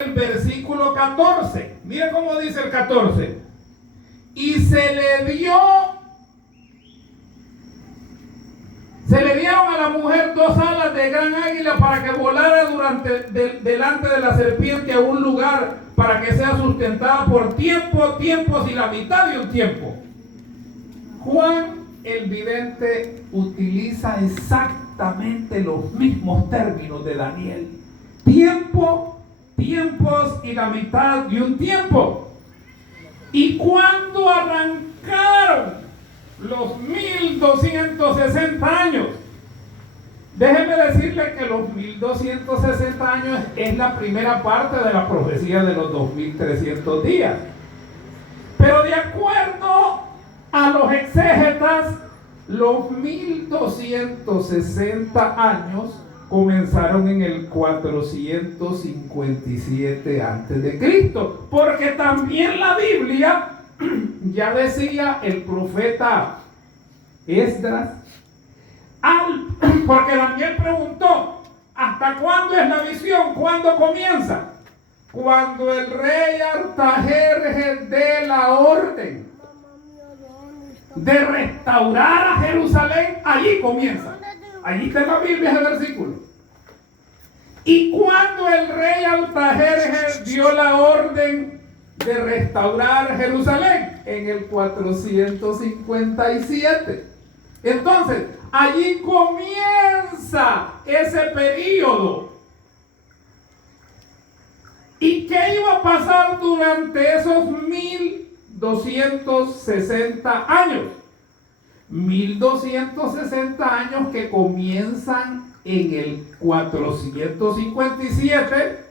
el versículo 14. Mira cómo dice el 14. Y se le dieron a la mujer 2 alas de gran águila para que volara delante de la serpiente a un lugar para que sea sustentada por tiempos y la mitad de un tiempo. Juan el vidente utiliza exactamente los mismos términos de Daniel. Tiempos y la mitad de un tiempo. Y cuando arrancaron los 1260 años, déjeme decirle que los 1260 años es la primera parte de la profecía de los 2300 días. Pero de acuerdo a los exégetas, los 1260 años comenzaron en el 457 a.C., porque también la Biblia ya decía el profeta Esdras, porque Daniel preguntó: ¿hasta cuándo es la visión? ¿Cuándo comienza? Cuando el rey Artajerjes dé la orden de restaurar a Jerusalén, allí comienza. Allí está en la Biblia ese versículo. Y cuando el rey Artajerjes dio la orden de restaurar Jerusalén, en el 457. Entonces, allí comienza ese periodo. ¿Y qué iba a pasar durante esos 1260 años? 1260 años que comienzan en el 457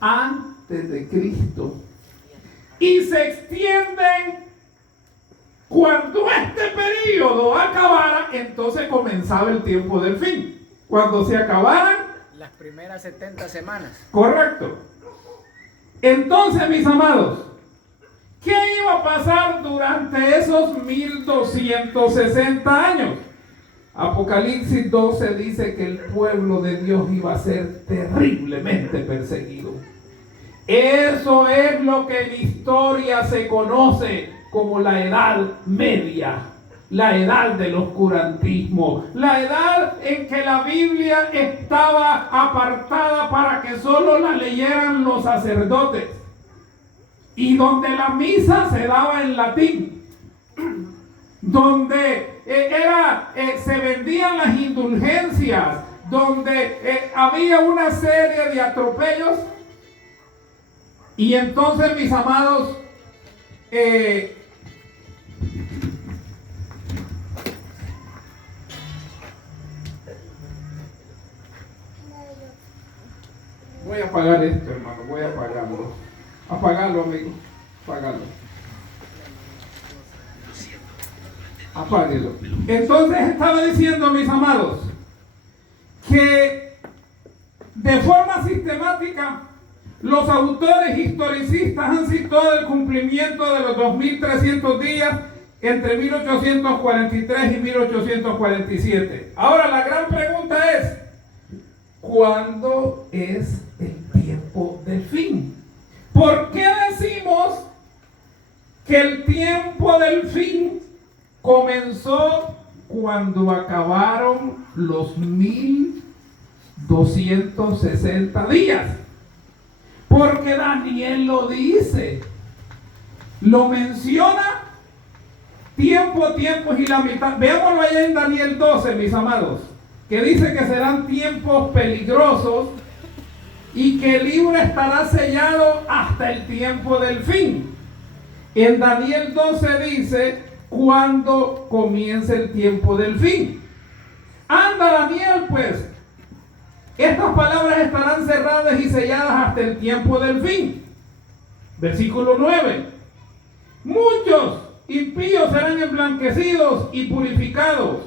antes de Cristo y se extienden. Cuando este periodo acabara, entonces comenzaba el tiempo del fin. Cuando se acabaran las primeras 70 semanas. Correcto. Entonces, mis amados, ¿qué iba a pasar durante esos 1260 años? Apocalipsis 12 dice que el pueblo de Dios iba a ser terriblemente perseguido. Eso es lo que en historia se conoce como la Edad Media, la edad del oscurantismo, la edad en que la Biblia estaba apartada para que solo la leyeran los sacerdotes y donde la misa se daba en latín, donde se vendían las indulgencias, donde había una serie de atropellos. Y entonces, mis amados, voy a apagar esto, hermano, voy a apagarlo. Apágalo, amigo, apágalo. Apáguelo. Entonces estaba diciendo, mis amados, que de forma sistemática los autores historicistas han citado el cumplimiento de los 2300 días entre 1843 y 1847. Ahora la gran pregunta es: ¿cuándo es el tiempo del fin? ¿Por qué decimos que el tiempo del fin comenzó cuando acabaron los 1260 días? Porque Daniel lo dice, lo menciona, tiempos y la mitad. Veámoslo allá en Daniel 12, mis amados, que dice que serán tiempos peligrosos y que el libro estará sellado hasta el tiempo del fin. En Daniel 12 dice cuando comienza el tiempo del fin. Anda, Daniel, pues, estas palabras estarán cerradas y selladas hasta el tiempo del fin. Versículo 9. Muchos impíos serán emblanquecidos y purificados.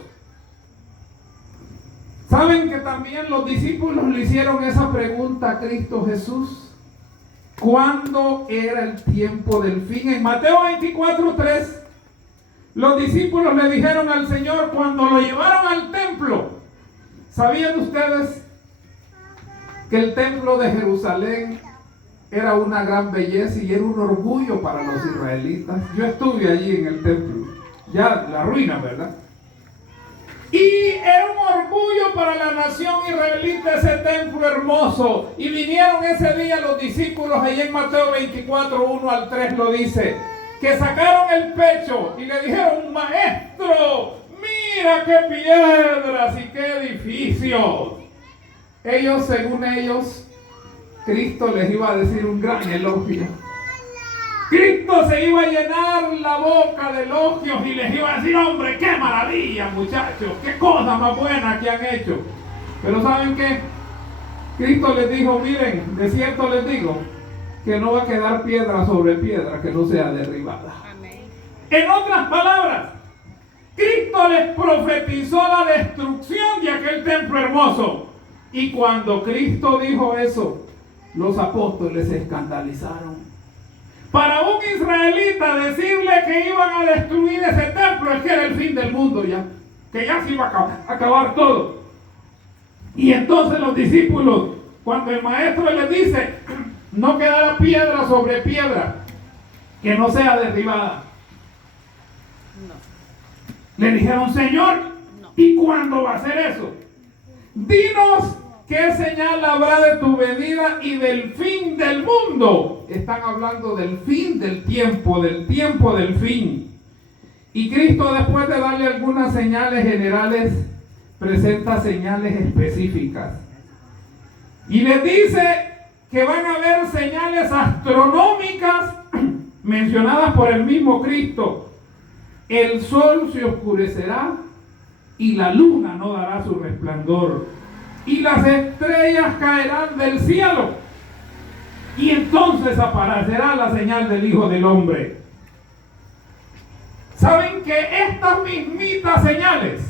¿Saben que también los discípulos le hicieron esa pregunta a Cristo Jesús? ¿Cuándo era el tiempo del fin? En Mateo 24:3, los discípulos le dijeron al Señor cuando lo llevaron al templo: ¿sabían ustedes que el templo de Jerusalén era una gran belleza y era un orgullo para los israelitas. Yo estuve allí en el templo, ya la ruina, ¿verdad? Y era un orgullo para la nación israelita ese templo hermoso. Y vinieron ese día los discípulos, ahí en Mateo 24, 1 al 3 lo dice, que sacaron el pecho y le dijeron: maestro, mira qué piedras y qué edificios. Ellos, según ellos, Cristo les iba a decir un gran elogio. Cristo se iba a llenar la boca de elogios y les iba a decir: hombre, qué maravilla, muchachos, qué cosa más buena que han hecho. Pero ¿saben qué? Cristo les dijo: miren, de cierto les digo que no va a quedar piedra sobre piedra que no sea derribada. Amén. En otras palabras, Cristo les profetizó la destrucción de aquel templo hermoso. Y cuando Cristo dijo eso, los apóstoles se escandalizaron. Para un israelita decirle que iban a destruir ese templo es que era el fin del mundo ya, que ya se iba a acabar todo. Y entonces los discípulos, cuando el maestro les dice: no quedará piedra sobre piedra que no sea derribada, le dijeron: Señor, ¿y cuándo va a ser eso? Dinos qué señal habrá de tu venida y del fin del mundo. Están hablando del fin del tiempo del fin. Y Cristo, después de darle algunas señales generales, presenta señales específicas. Y les dice que van a haber señales astronómicas mencionadas por el mismo Cristo. El sol se oscurecerá y la luna no dará su resplandor. Y las estrellas caerán del cielo. Y entonces aparecerá la señal del Hijo del Hombre. ¿Saben que estas mismitas señales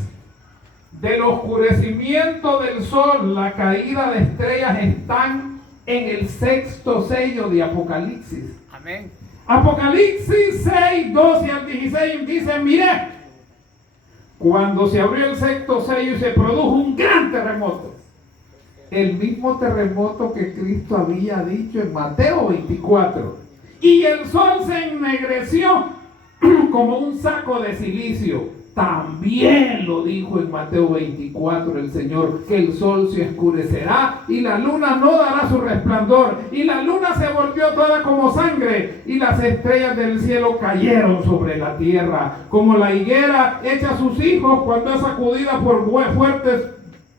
del oscurecimiento del sol, la caída de estrellas, están en el sexto sello de Apocalipsis? Amén. Apocalipsis 6, 12 al 16 dice: mire, cuando se abrió el sexto sello y se produjo un gran terremoto, el mismo terremoto que Cristo había dicho en Mateo 24, y el sol se ennegreció como un saco de silicio. También lo dijo en Mateo 24 el Señor, que el sol se oscurecerá y la luna no dará su resplandor, y la luna se volvió toda como sangre, y las estrellas del cielo cayeron sobre la tierra, como la higuera echa a sus hijos cuando es sacudida por fuertes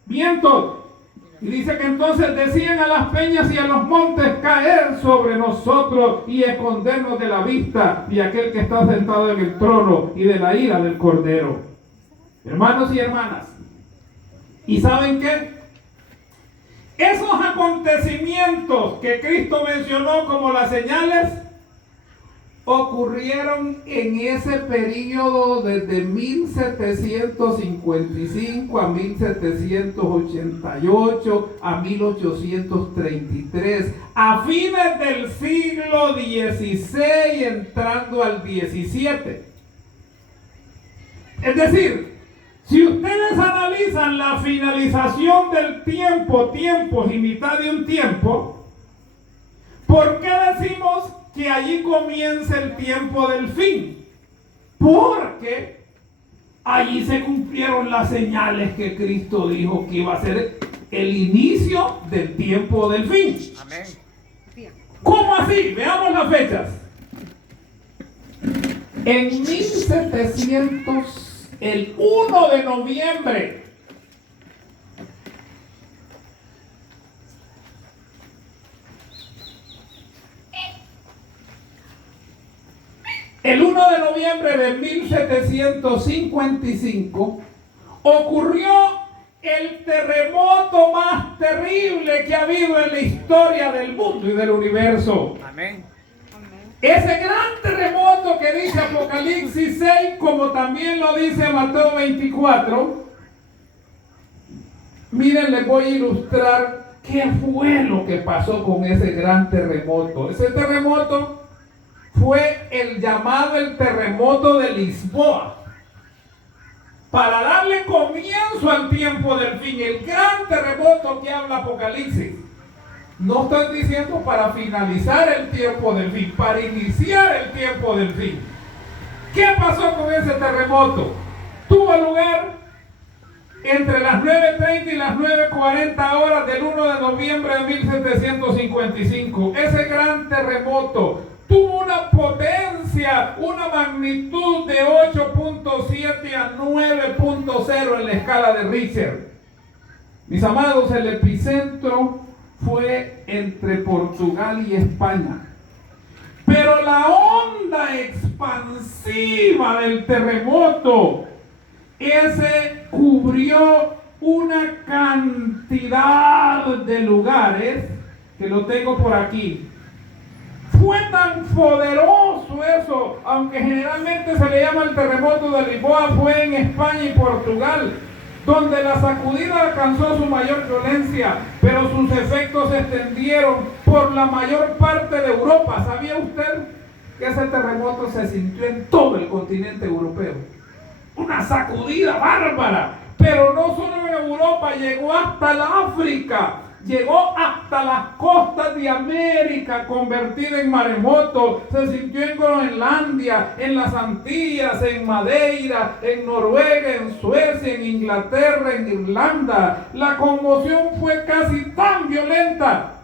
vientos. Y dice que entonces decían a las peñas y a los montes: caer sobre nosotros y escondernos de la vista de aquel que está sentado en el trono y de la ira del Cordero. Hermanos y hermanas, ¿y saben qué? Esos acontecimientos que Cristo mencionó como las señales ocurrieron en ese periodo desde 1755 a 1788 a 1833, a fines del siglo XVI entrando al XVII. Es decir, si ustedes analizan la finalización del tiempo, tiempos y mitad de un tiempo, ¿por qué decimos que allí comienza el tiempo del fin? Porque allí se cumplieron las señales que Cristo dijo que iba a ser el inicio del tiempo del fin. Amén. ¿Cómo así? Veamos las fechas. En 1700, el 1 de noviembre, el 1 de noviembre de 1755 ocurrió el terremoto más terrible que ha habido en la historia del mundo y del universo. Amén. Ese gran terremoto que dice Apocalipsis 6, como también lo dice Mateo 24, miren, les voy a ilustrar qué fue lo que pasó con ese gran terremoto. Ese terremoto fue el llamado el terremoto de Lisboa, para darle comienzo al tiempo del fin, el gran terremoto que habla Apocalipsis. No estoy diciendo para finalizar el tiempo del fin, para iniciar el tiempo del fin. ¿Qué pasó con ese terremoto? Tuvo lugar entre las 9:30 y las 9:40 horas del 1 de noviembre de 1755. Ese gran terremoto tuvo una potencia, una magnitud de 8.7 a 9.0 en la escala de Richter. Mis amados, el epicentro fue entre Portugal y España. Pero la onda expansiva del terremoto, ese cubrió una cantidad de lugares, que lo tengo por aquí. Fue tan poderoso eso, aunque generalmente se le llama el terremoto de Lisboa, fue en España y Portugal, donde la sacudida alcanzó su mayor violencia, pero sus efectos se extendieron por la mayor parte de Europa. ¿Sabía usted que ese terremoto se sintió en todo el continente europeo? Una sacudida bárbara, pero no solo en Europa, llegó hasta la África, llegó hasta las costas de América, convertida en maremoto. Se sintió en Groenlandia, en las Antillas, en Madeira, en Noruega, en Suecia, en Inglaterra, en Irlanda. La conmoción fue casi tan violenta,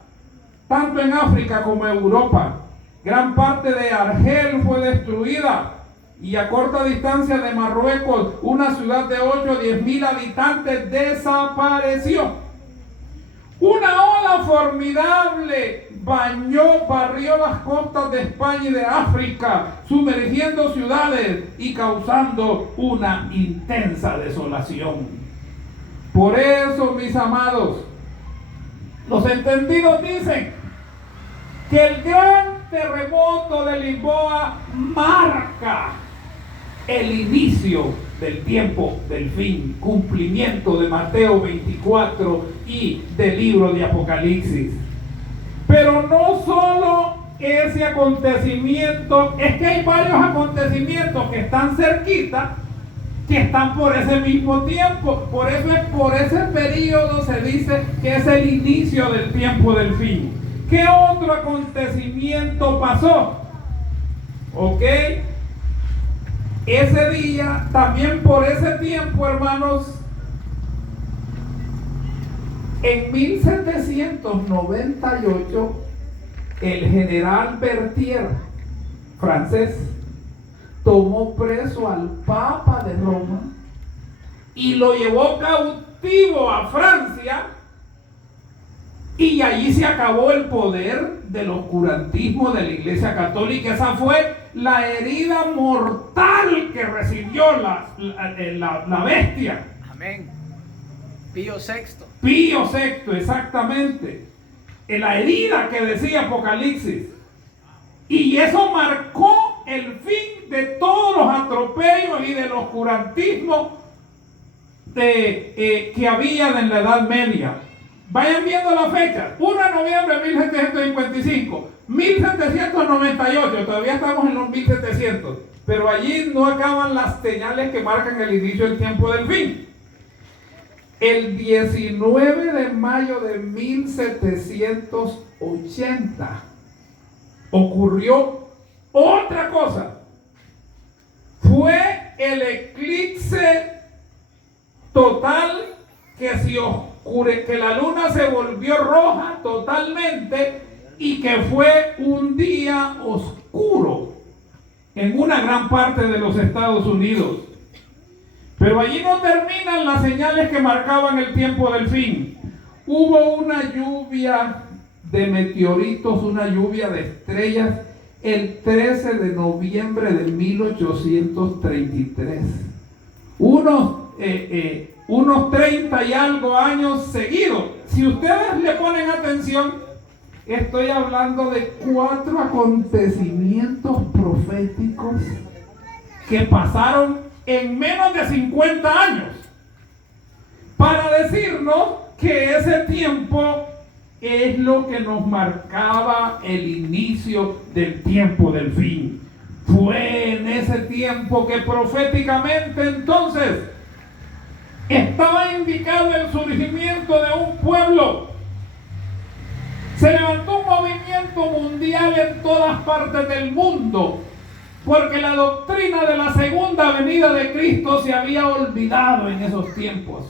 tanto en África como en Europa. Gran parte de Argel fue destruida, y a corta distancia de Marruecos, una ciudad de 8 a 10 mil habitantes desapareció. Una ola formidable barrió las costas de España y de África, sumergiendo ciudades y causando una intensa desolación. Por eso, mis amados, los entendidos dicen que el gran terremoto de Lisboa marca el inicio del tiempo del fin, cumplimiento de Mateo 24 y del libro de Apocalipsis. Pero no solo ese acontecimiento, es que hay varios acontecimientos que están cerquita, que están por ese mismo tiempo. Por eso es por ese periodo se dice que es el inicio del tiempo del fin. ¿Qué otro acontecimiento pasó? ¿Ok? Ese día, también por ese tiempo, hermanos, en 1798, el general Berthier, francés, tomó preso al Papa de Roma y lo llevó cautivo a Francia, y allí se acabó el poder del oscurantismo de la Iglesia Católica. Esa fue la herida mortal que recibió la bestia. Amén. Pío VI. Pío VI, exactamente. La herida que decía Apocalipsis. Y eso marcó el fin de todos los atropellos y del oscurantismo que había en la Edad Media. Vayan viendo la fecha. 1 de noviembre de 1755, 1798, todavía estamos en los 1700, pero allí no acaban las señales que marcan el inicio del tiempo del fin. El 19 de mayo de 1780 ocurrió otra cosa. Fue el eclipse total que la luna se volvió roja totalmente y que fue un día oscuro en una gran parte de los Estados Unidos. Pero allí no terminan las señales que marcaban el tiempo del fin. Hubo una lluvia de meteoritos, una lluvia de estrellas, el 13 de noviembre de 1833. Unos 30 y algo años seguidos. Si ustedes le ponen atención, estoy hablando de 4 acontecimientos proféticos que pasaron en menos de 50 años, para decirnos que ese tiempo es lo que nos marcaba el inicio del tiempo del fin. Fue en ese tiempo que proféticamente entonces estaba indicado el surgimiento de un pueblo Se levantó un movimiento mundial en todas partes del mundo, porque la doctrina de la segunda venida de Cristo se había olvidado en esos tiempos.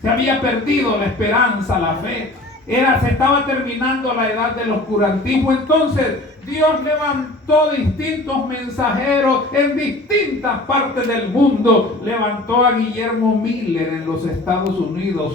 Se había perdido la esperanza, la fe. Se estaba terminando la edad del oscurantismo. Entonces Dios levantó distintos mensajeros en distintas partes del mundo. Levantó a Guillermo Miller en los Estados Unidos.